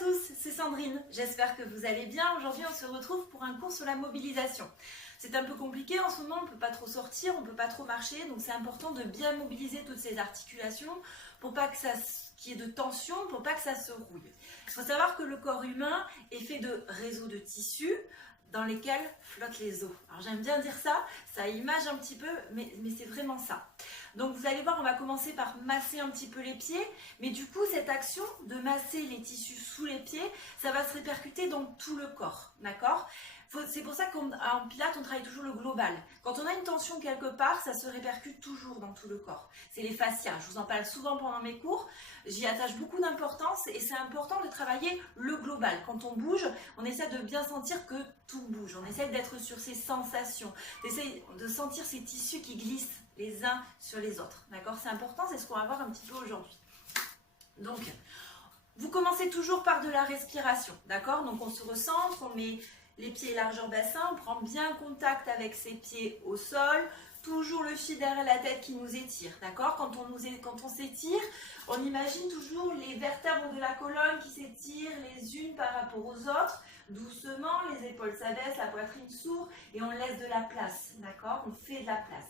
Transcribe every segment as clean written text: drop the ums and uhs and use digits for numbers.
tous, c'est Sandrine, j'espère que vous allez bien. Aujourd'hui on se retrouve pour un cours sur la mobilisation. C'est un peu compliqué en ce moment, on ne peut pas trop sortir, on ne peut pas trop marcher, donc c'est important de bien mobiliser toutes ces articulations pour pas que ça qu'il y ait de tension, pour pas que ça se rouille. Il faut savoir que le corps humain est fait de réseaux de tissus dans lesquels flottent les os. Alors j'aime bien dire ça, ça image un petit peu, mais c'est vraiment ça. Donc vous allez voir, on va commencer par masser un petit peu les pieds, mais du coup cette action de masser les tissus sous les pieds, ça va se répercuter dans tout le corps, d'accord ? C'est pour ça qu'en Pilates, on travaille toujours le global. Quand on a une tension quelque part, ça se répercute toujours dans tout le corps. C'est les fascias, je vous en parle souvent pendant mes cours, j'y attache beaucoup d'importance et c'est important de travailler le global. Quand on bouge, on essaie de bien sentir que tout bouge, on essaie d'être sur ces sensations, d'essayer de sentir ces tissus qui glissent les uns sur les autres. D'accord ? C'est important, c'est ce qu'on va voir un petit peu aujourd'hui. Donc, vous commencez toujours par de la respiration, d'accord ? Donc on se recentre, on met les pieds largeur bassin, on prend bien contact avec ses pieds au sol, toujours le fil derrière la tête qui nous étire, d'accord ? Quand on s'étire, on imagine toujours les vertèbres de la colonne qui s'étirent les unes par rapport aux autres, doucement, les épaules s'abaissent, la poitrine s'ouvre et on laisse de la place, d'accord ? On fait de la place.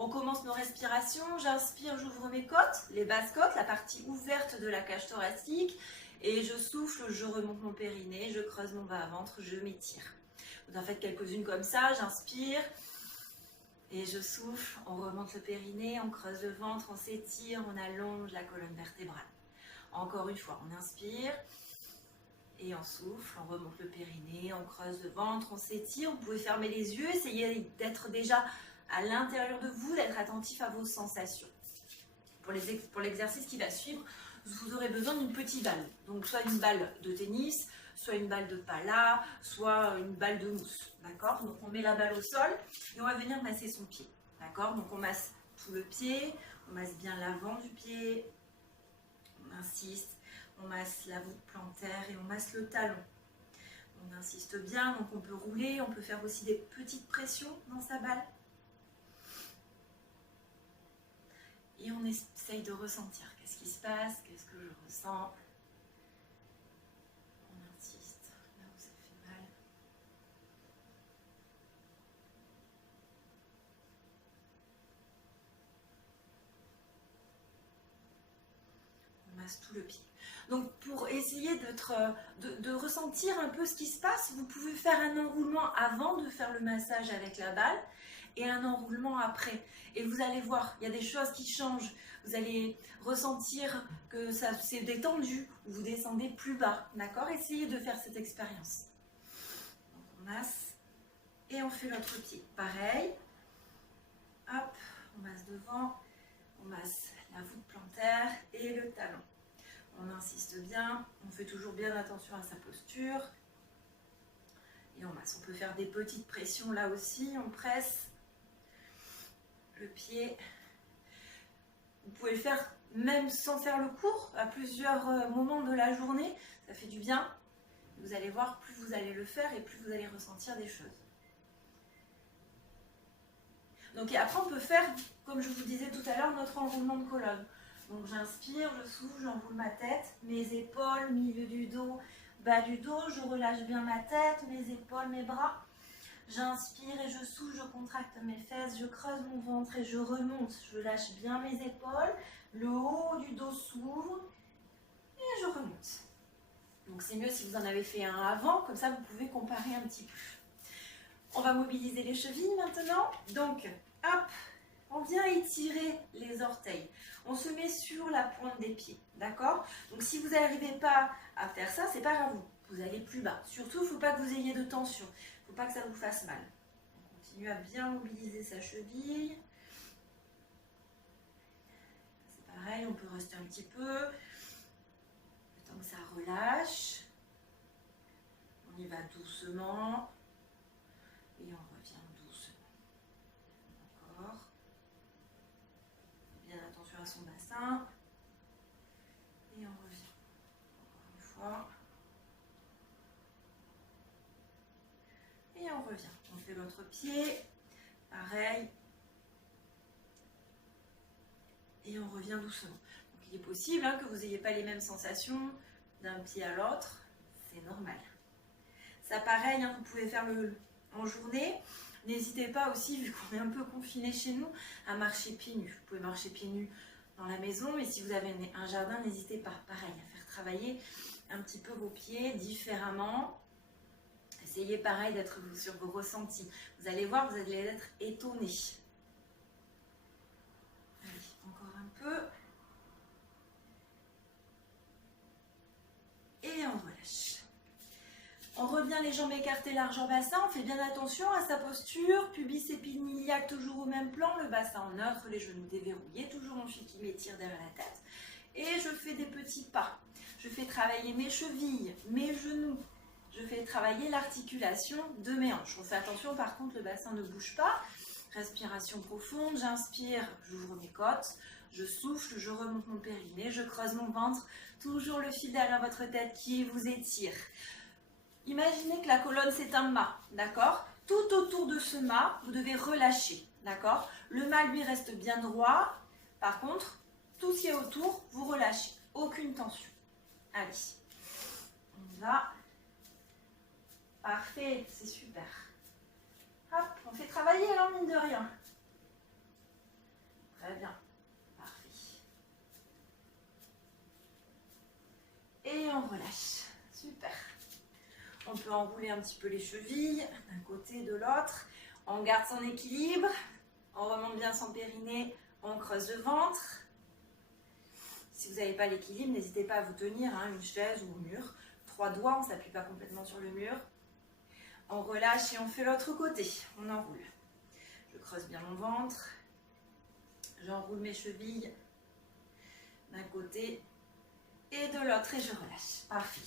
On commence nos respirations, j'inspire, j'ouvre mes côtes, les basses côtes, la partie ouverte de la cage thoracique, et je souffle, je remonte mon périnée, je creuse mon bas-ventre, je m'étire. Vous en faites quelques-unes comme ça, j'inspire, et je souffle, on remonte le périnée, on creuse le ventre, on s'étire, on allonge la colonne vertébrale. Encore une fois, on inspire, et on souffle, on remonte le périnée, on creuse le ventre, on s'étire, vous pouvez fermer les yeux, essayez d'être déjà à l'intérieur de vous, d'être attentif à vos sensations. Pour l'exercice qui va suivre, vous aurez besoin d'une petite balle. Donc soit une balle de tennis, soit une balle de pala, soit une balle de mousse. D'accord ? Donc on met la balle au sol et on va venir masser son pied. D'accord ? Donc on masse tout le pied, on masse bien l'avant du pied, on insiste, on masse la voûte plantaire et on masse le talon. On insiste bien, donc on peut rouler, on peut faire aussi des petites pressions dans sa balle. Et on essaye de ressentir qu'est-ce qui se passe, qu'est-ce que je ressens. On insiste là où ça fait mal. On masse tout le pied. Donc pour essayer de ressentir un peu ce qui se passe, vous pouvez faire un enroulement avant de faire le massage avec la balle et un enroulement après. Et vous allez voir, il y a des choses qui changent. Vous allez ressentir que ça s'est détendu ou vous descendez plus bas. D'accord ? Essayez de faire cette expérience. Donc on masse et on fait l'autre pied. Pareil. Hop, on masse devant, on masse la voûte plantaire et le talon. On insiste bien, on fait toujours bien attention à sa posture. Et on masse. On peut faire des petites pressions là aussi, on presse le pied. Vous pouvez le faire même sans faire le cours, à plusieurs moments de la journée. Ça fait du bien. Vous allez voir, plus vous allez le faire et plus vous allez ressentir des choses. Donc après, on peut faire, comme je vous disais tout à l'heure, notre enroulement de colonne. Donc j'inspire, je souffle, j'enroule ma tête, mes épaules, milieu du dos, bas du dos, je relâche bien ma tête, mes épaules, mes bras. J'inspire et je souffle, je contracte mes fesses, je creuse mon ventre et je remonte. Je lâche bien mes épaules, le haut du dos s'ouvre et je remonte. Donc c'est mieux si vous en avez fait un avant, comme ça vous pouvez comparer un petit peu. On va mobiliser les chevilles maintenant. Donc, hop, on vient étirer les orteils. On se met sur la pointe des pieds, d'accord ? Donc si vous n'arrivez pas à faire ça, c'est pas grave, vous allez plus bas. Surtout, il ne faut pas que vous ayez de tension. Il ne faut pas que ça vous fasse mal. On continue à bien mobiliser sa cheville. C'est pareil, on peut rester un petit peu. Le temps que ça relâche. On y va doucement. Et on revient doucement. Encore. Bien attention à son bassin. Et on revient. Encore une fois. Et on revient. On fait l'autre pied. Pareil. Et on revient doucement. Donc il est possible que vous n'ayez pas les mêmes sensations d'un pied à l'autre, c'est normal. Ça pareil, hein, vous pouvez faire en journée. N'hésitez pas aussi, vu qu'on est un peu confiné chez nous, à marcher pieds nus. Vous pouvez marcher pieds nus dans la maison, mais si vous avez un jardin, n'hésitez pas, pareil, à faire travailler un petit peu vos pieds différemment. Essayez pareil d'être sur vos ressentis. Vous allez voir, vous allez être étonnés. Allez, encore un peu. Et on relâche. On revient les jambes écartées, largeur bassin. On fait bien attention à sa posture. Pubis épiniaque toujours au même plan. Le bassin en neutre, les genoux déverrouillés. Toujours mon fil qui m'étire derrière la tête. Et je fais des petits pas. Je fais travailler mes chevilles, mes genoux. Je fais travailler l'articulation de mes hanches. On fait attention, par contre, le bassin ne bouge pas. Respiration profonde. J'inspire, j'ouvre mes côtes. Je souffle, je remonte mon périnée. Je creuse mon ventre. Toujours le fil derrière votre tête qui vous étire. Imaginez que la colonne, c'est un mât, d'accord? Tout autour de ce mât, vous devez relâcher, d'accord? Le mât, lui, reste bien droit. Par contre, tout ce qui est autour, vous relâchez. Aucune tension. Allez, on y va. Parfait, c'est super. Hop, on fait travailler alors, mine de rien. Très bien. Parfait. Et on relâche. Super. On peut enrouler un petit peu les chevilles d'un côté, de l'autre. On garde son équilibre. On remonte bien son périnée. On creuse le ventre. Si vous n'avez pas l'équilibre, n'hésitez pas à vous tenir à une chaise ou au mur. 3 doigts, on ne s'appuie pas complètement sur le mur. On relâche et on fait l'autre côté. On enroule. Je creuse bien mon ventre. J'enroule mes chevilles d'un côté et de l'autre et je relâche. Parfait.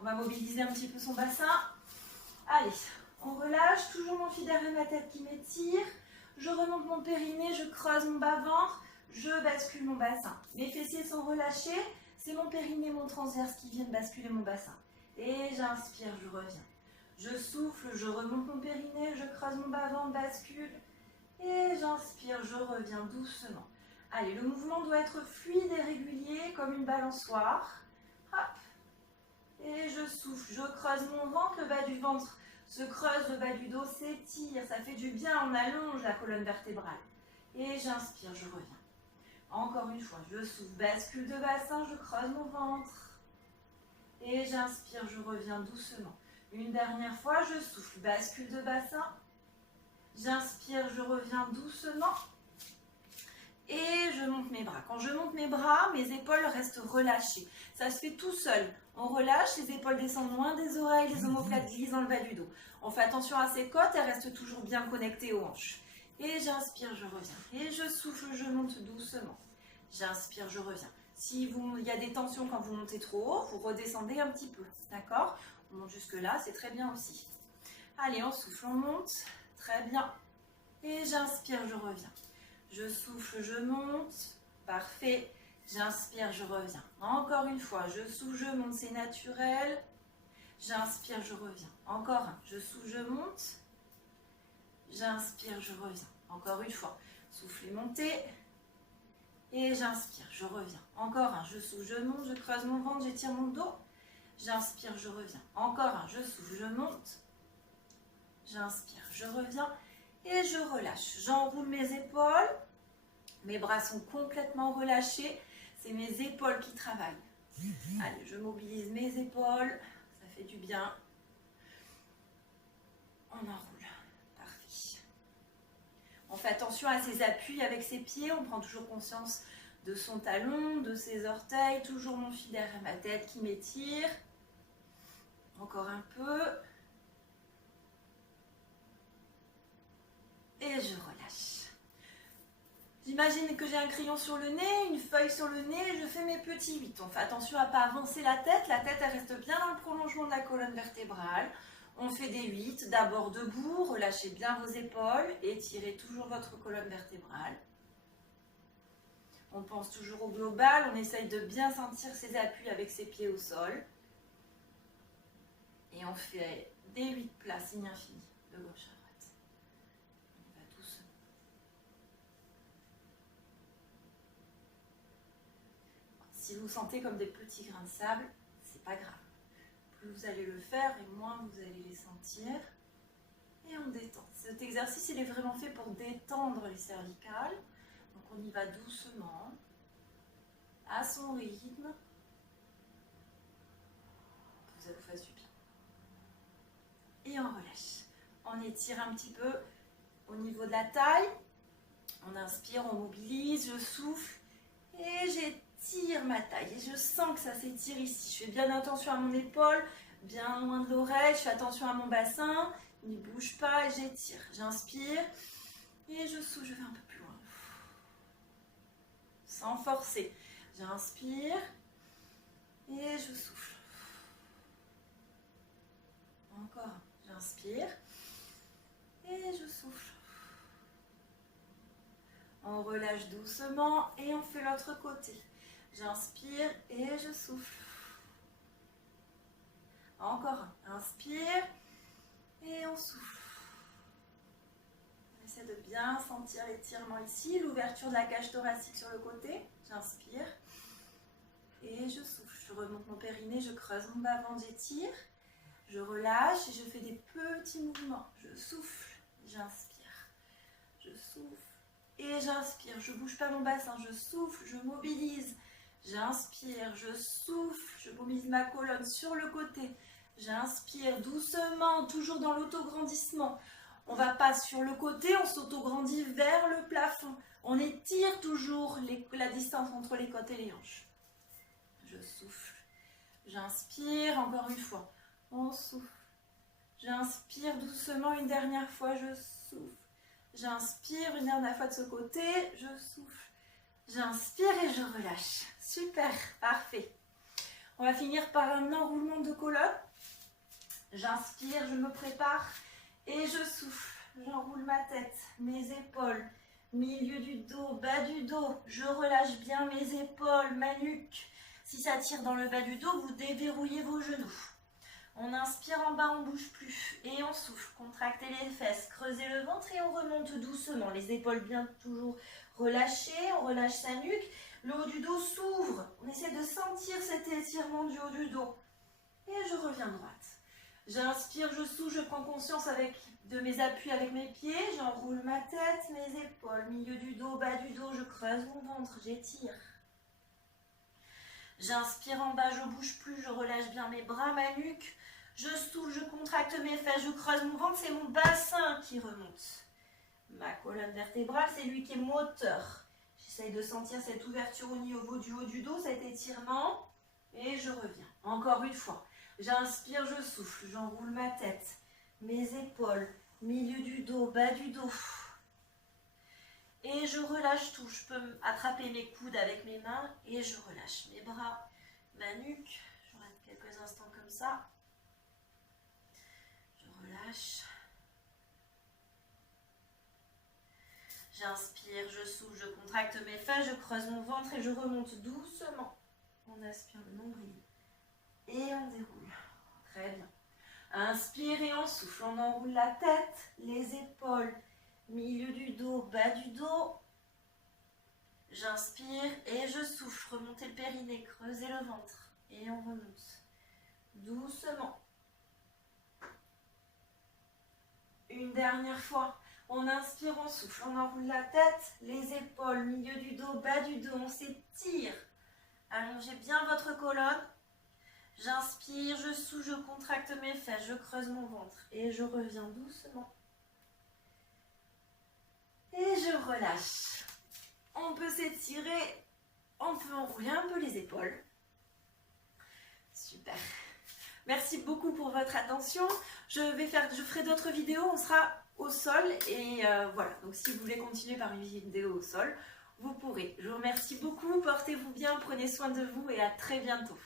On va mobiliser un petit peu son bassin. Allez, on relâche. Toujours mon fil derrière ma tête qui m'étire. Je remonte mon périnée, je creuse mon bas-ventre. Je bascule mon bassin. Mes fessiers sont relâchés. C'est mon périnée, mon transverse qui viennent basculer mon bassin. Et j'inspire, je reviens. Je souffle, je remonte mon périnée, je creuse mon bas-ventre, bascule. Et j'inspire, je reviens doucement. Allez, le mouvement doit être fluide et régulier comme une balançoire. Hop. Et je souffle, je creuse mon ventre, le bas du ventre se creuse, le bas du dos s'étire. Ça fait du bien, on allonge la colonne vertébrale. Et j'inspire, je reviens. Encore une fois, je souffle, bascule de bassin, je creuse mon ventre. Et j'inspire, je reviens doucement. Une dernière fois, je souffle, bascule de bassin. J'inspire, je reviens doucement. Et je monte mes bras. Quand je monte mes bras, mes épaules restent relâchées. Ça se fait tout seul. On relâche, les épaules descendent loin des oreilles, les omoplates glissent dans le bas du dos. On fait attention à ses côtes, elles restent toujours bien connectées aux hanches. Et j'inspire, je reviens. Et je souffle, je monte doucement. J'inspire, je reviens. Si il y a des tensions quand vous montez trop haut, vous redescendez un petit peu. D'accord? On monte jusque là, c'est très bien aussi. Allez, on souffle, on monte. Très bien. Et j'inspire, je reviens. Je souffle, je monte. Parfait. J'inspire, je reviens. Encore une fois, je souffle, je monte, c'est naturel. J'inspire, je reviens. Encore un. Je souffle, je monte. J'inspire, je reviens. Encore une fois. Soufflez, montez. Et j'inspire, je reviens. Encore un. Je souffle, je monte. Je creuse mon ventre, j'étire mon dos. J'inspire, je reviens. Encore un. Je souffle, je monte. J'inspire, je reviens. Et je relâche. J'enroule mes épaules. Mes bras sont complètement relâchés. C'est mes épaules qui travaillent. Allez, je mobilise mes épaules. Ça fait du bien. On enroule. Parfait. On fait attention à ses appuis avec ses pieds. On prend toujours conscience de son talon, de ses orteils. Toujours mon fil derrière ma tête qui m'étire. Encore un peu. Et je relâche. J'imagine que j'ai un crayon sur le nez, une feuille sur le nez, et je fais mes petits 8. On fait attention à ne pas avancer la tête elle reste bien dans le prolongement de la colonne vertébrale. On fait des 8, d'abord debout, relâchez bien vos épaules, étirez toujours votre colonne vertébrale. On pense toujours au global, on essaye de bien sentir ses appuis avec ses pieds au sol. Et on fait des 8 plats, signe infini, de gauche à droite. Si vous sentez comme des petits grains de sable, c'est pas grave. Plus vous allez le faire et moins vous allez les sentir. Et on détend. Cet exercice, il est vraiment fait pour détendre les cervicales. Donc on y va doucement, à son rythme, pour que ça vous fasse du bien. Et on relâche. On étire un petit peu au niveau de la taille. On inspire, on mobilise, je souffle et j'étire ma taille. Et je sens que ça s'étire ici. Je fais bien attention à mon épaule, bien loin de l'oreille. Je fais attention à mon bassin. Il ne bouge pas et j'étire. J'inspire et je souffle. Je vais un peu plus loin. Sans forcer. J'inspire et je souffle. Encore. J'inspire et je souffle. On relâche doucement et on fait l'autre côté. J'inspire et je souffle. Encore. Inspire et on souffle. On essaie de bien sentir l'étirement ici, l'ouverture de la cage thoracique sur le côté. J'inspire et je souffle. Je remonte mon périnée, je creuse mon bas-ventre, j'étire. Je relâche et je fais des petits mouvements. Je souffle, j'inspire. Je souffle et j'inspire. Je ne bouge pas mon bassin, je souffle, je mobilise. J'inspire, je souffle, je mobilise ma colonne sur le côté. J'inspire doucement, toujours dans l'autograndissement. On ne va pas sur le côté, on s'autograndit vers le plafond. On étire toujours la distance entre les côtes et les hanches. Je souffle. J'inspire, encore une fois. On souffle. J'inspire doucement une dernière fois, je souffle. J'inspire une dernière fois de ce côté, je souffle. J'inspire et je relâche. Super, parfait. On va finir par un enroulement de colonne. J'inspire, je me prépare et je souffle. J'enroule ma tête, mes épaules, milieu du dos, bas du dos. Je relâche bien mes épaules, ma nuque. Si ça tire dans le bas du dos, vous déverrouillez vos genoux. On inspire en bas, on ne bouge plus. Et on souffle. Contractez les fesses, creusez le ventre et on remonte doucement. Les épaules bien toujours relâchées. On relâche sa nuque. Le haut du dos s'ouvre. On essaie de sentir cet étirement du haut du dos. Et je reviens droite. J'inspire, je souffle, je prends conscience de mes appuis avec mes pieds. J'enroule ma tête, mes épaules. Milieu du dos, bas du dos. Je creuse mon ventre, j'étire. J'inspire en bas, je ne bouge plus. Je relâche bien mes bras, ma nuque. Je souffle, je contracte mes fesses, je creuse mon ventre, c'est mon bassin qui remonte. Ma colonne vertébrale, c'est lui qui est moteur. J'essaye de sentir cette ouverture au niveau du haut du dos, cet étirement. Et je reviens. Encore une fois. J'inspire, je souffle, j'enroule ma tête, mes épaules, milieu du dos, bas du dos. Et je relâche tout. Je peux attraper mes coudes avec mes mains et je relâche mes bras, ma nuque. Je reste quelques instants comme ça. Relâche. J'inspire, je souffle, je contracte mes fesses, je creuse mon ventre et je remonte doucement. On aspire le nombril et on déroule. Très bien. Inspire et on souffle. On enroule la tête, les épaules, milieu du dos, bas du dos. J'inspire et je souffle. Remontez le périnée, creusez le ventre et on remonte doucement. Une dernière fois, on inspire, on souffle, on enroule la tête, les épaules, milieu du dos, bas du dos, on s'étire. Allongez bien votre colonne. J'inspire, je souffle, je contracte mes fesses, je creuse mon ventre et je reviens doucement. Et je relâche. On peut s'étirer, on peut enrouler un peu les épaules. Super. Merci beaucoup pour votre attention. Je ferai d'autres vidéos, on sera au sol et voilà. Donc si vous voulez continuer par une vidéo au sol, vous pourrez. Je vous remercie beaucoup, portez-vous bien, prenez soin de vous et à très bientôt.